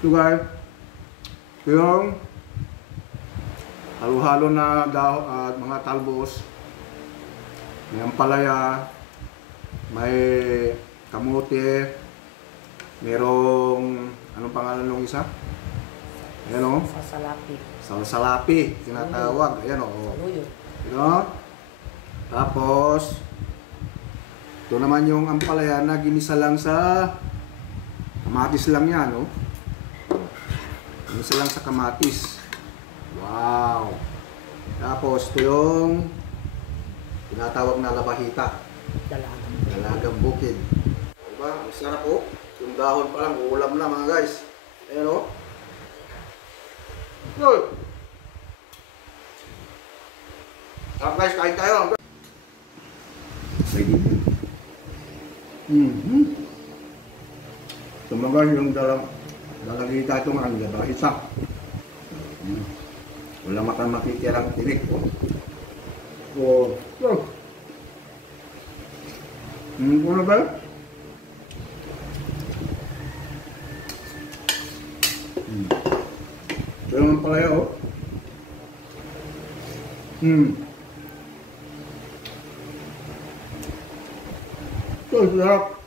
Ito guys, ito yung halo-halo na at mga talbos. May ampalaya, may kamote, merong, anong pangalan ng isa? Ayan o. Sasalapi. Salsalapi, tinatawag. Ayan o. Saluyo. Ito. Tapos, ito naman yung ampalaya na ginisa lang sa kamatis lang yan, no? Ginisa lang sa kamatis. Wow! Tapos, ito yung tinatawag na labahita. Dalagang bukid. Diba? Ang sarap po. Yung dahon pa lang, ulam na mga guys. Ayan o. Good! Sarap guys, kain tayo. Sumaga yung dalagita itong ang labahita. Wala makikirang tinik po. Ano ba? Ito naman pala yun. Ito, sarap.